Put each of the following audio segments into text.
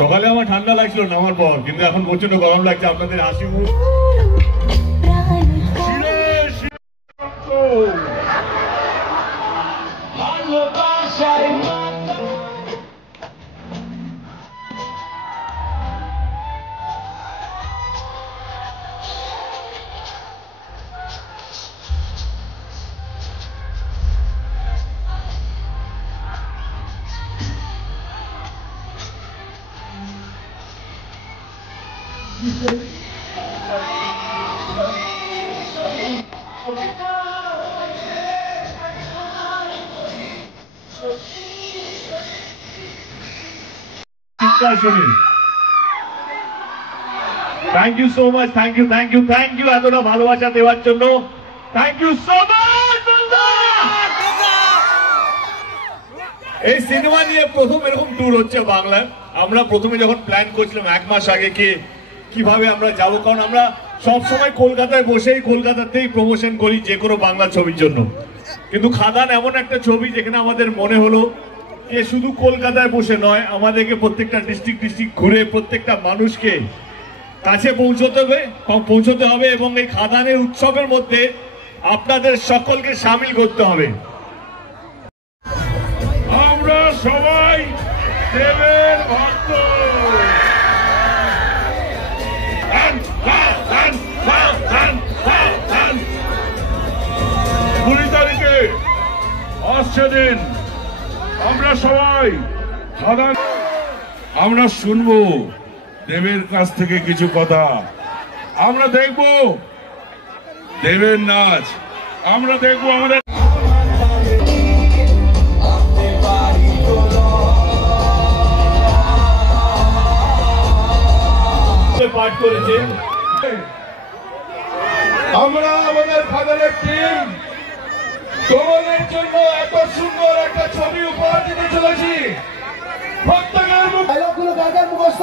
সকালে আমার ঠান্ডা লাগছিল নামার পর, কিন্তু এখন প্রচন্ড গরম লাগছে। আপনাদের হাসি মুখ শুনি। Thank you so much, thank you, thank you, thank you এতটা ভালোবাসা দেওয়ার জন্য। Thank you so much. এই সিনেমা নিয়ে প্রথম এরকম ট্যুর হচ্ছে বাংলায়। আমরা প্রথমে যখন প্ল্যান করছিলাম 1 মাস আগে কিভাবে আমরা যাব, কারণ আমরা সবসময় কলকাতায় বসেই কলকাতাতেই প্রমোশন করি যে কোনো বাংলা ছবির জন্য। কিন্তু খাদান এমন একটা ছবি যেখানে আমাদের মনে হলো যে শুধু কলকাতায় বসে নয়, আমাদেরকে প্রত্যেকটা ডিস্ট্রিক্ট ঘুরে প্রত্যেকটা মানুষকে কাছে পৌঁছতে হবে এবং এই খাদানের উৎসবের মধ্যে আপনাদের সকলকে সামিল করতে হবে। আমরা সবাই দেবের ভক্ত। 20 তারিখে আসছে দিন, আমরা সবাই আমরা শুনবো দেবের কাছ থেকে কিছু কথা, আমরা দেখব দেবের নাচ, আমরা দেখবো আমাদের পাঠ করেছে। আমরা আমাদের খাদানের টিম তোমাদের জন্য এত সুন্দর একটা ছবি উপহার দিতে চলেছি। প্রত্যেকের ডায়লগগুলো কার মুখস্থ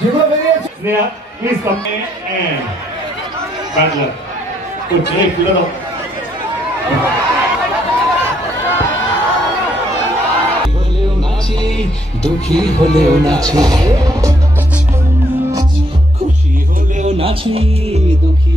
যেগুলো বেরিয়েছে। Sneha please come and Bangla কুচে তুলে দাও। হলেও নাচি, দুঃখী হলেও নাচি, খুশি হলেও নাচি, দুঃখী